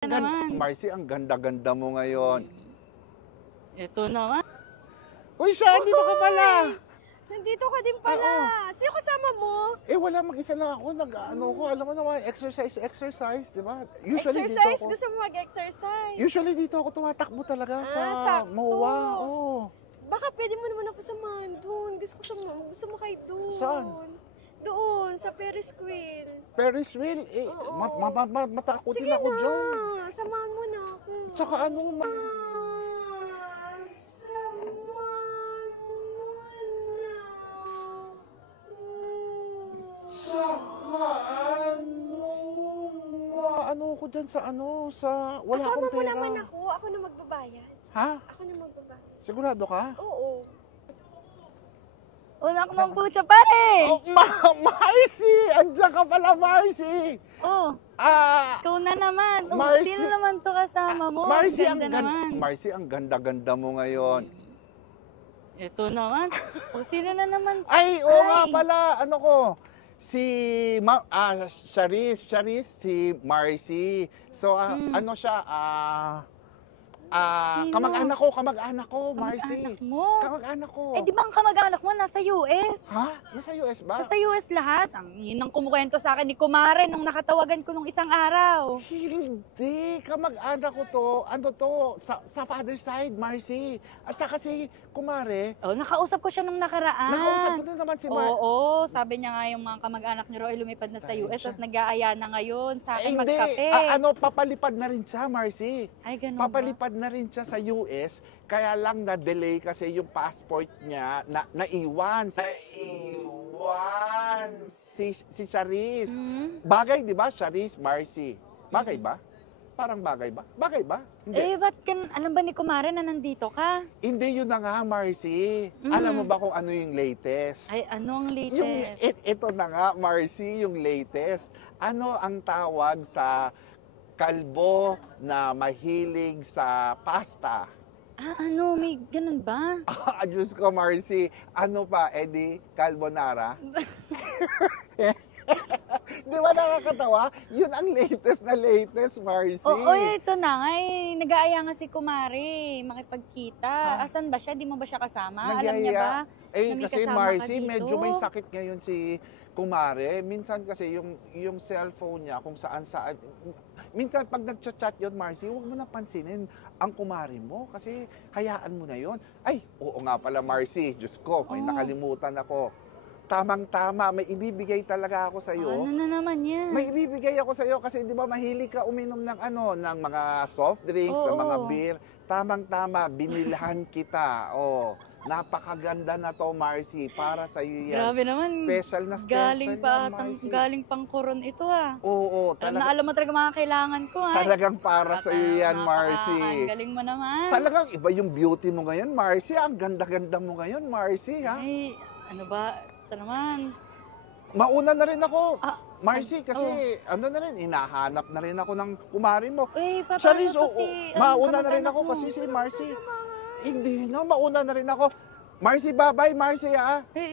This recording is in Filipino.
Naman. Marcy, ang ganda-ganda mo ngayon. Ito naman. Uy, siya, dito ka pala. Nandito ka din pala. Sino kasama mo? Wala, mag-isa lang ako. Alam mo naman, exercise, di ba? Usually Exercise? dito ako. Gusto mo mag-exercise? Usually dito ako tumatakbo talaga sa sakto. MOA. Oh. Baka pwede mo naman ako samahan doon. Gusto mo kayo doon. Saan? Doon, sa Ferris wheel. Ferris wheel, Oo. matakotin Sige ako na, dyan. samahan mo na ako. Tsaka ano, Samahan mo Tsaka ano ko dyan sa wala Kasama akong mo pera. naman ako na magbabayad. Ha? Ako na magbabayad. Sigurado ka? Oo. Una ko ng pucha, pare! Oh, Marcy! Andiyan ka pala, Marcy! Oh, Ah, ikaw na naman. Oh, Marcy. sino naman to kasama mo? Marcy, Ganda naman. Marcy, ang ganda-ganda mo ngayon. Ito naman. Oh, sino na naman? Ay, oo nga pala, si Charis, si Marcy. So, ano siya, Sino? kamag-anak ko, Marcy. Anak mo? Kamag-anak ko. Eh, di ba ang kamag-anak mo nasa US? Ha? Yan sa US ba? Nasa US lahat. Yun ang kumukwento sa akin ni Kumare nung nakatawagan ko nung isang araw. Hindi, kamag-anak ko to, sa father side, Marcy. At saka si Kumare, Oh, nakausap ko siya nung nakaraan. nakausap ko na naman si Marcy. Oo, sabi niya nga yung mga kamag-anak niyo raw ay lumipad na sa Dahil US siya. at nag-aaya na ngayon sa akin Hindi, magkape. papalipad na rin siya, Marcy. Ay, ganun ba? Papalipad na rin siya sa US, kaya lang na-delay kasi yung passport niya naiwan. Si Charis. Bagay, di ba? Charis, Marcy. Bagay ba? Parang bagay ba? Bagay ba? Hindi. Eh, ba't alam ba ni Kumare na nandito ka? Hindi, yun na nga, Marcy. Alam mo ba kung ano yung latest? Ay, ano ang latest? Ito na nga, Marcy, yung latest. Ano ang tawag sa kalbo na mahilig sa pasta? Ano, may ganun ba? Diyos ko, Marcy. Ano pa, Eddie Carbonara? Di ba nakakatawa? Yun ang latest, Marcy. Oo, ito na nga eh. Nag-aaya nga si Kumare makipagkita. Asan ba siya? Di mo ba siya kasama? Alam niya ba? na may Kasi kasama ka Marcy, dito? medyo may sakit ngayon si Kumare. Minsan kasi yung cellphone niya, kung saan. Minsan pag nagchat-chat yun, Marcy, huwag mo na pansinin ang kumare mo kasi hayaan mo na yun. Ay, oo nga pala, Marcy. Diyos ko, may nakalimutan ako. Tamang-tama, may ibibigay talaga ako sa iyo. Ano na naman yan? May ibibigay ako sa iyo kasi 'di ba mahilig ka uminom ng ng mga soft drinks, ng mga beer. Tamang-tama, binilhan kita. Oh, napakaganda na to, Marcy, para sa iyo yan. Grabe naman. Special na special. Galing pang koron ito ah. Oo, Alam mo talaga mga kailangan ko ah. talagang para sa iyo yan, Marcy. Galing mo naman. Talagang iba yung beauty mo ngayon, Marcy. Ang ganda-ganda mo ngayon, Marcy, ha? Ay, ano ba? Ito naman. Mauna na rin ako. Marcy, oh. kasi hinahanap na rin ako ng kumari mo. Eh, Charis, paano to oo. Mauna na rin kamag-anak ako mo? kasi si Marcy. Hindi na, mauna na rin ako. Marcy, bye-bye, Marcy, ha? Eh,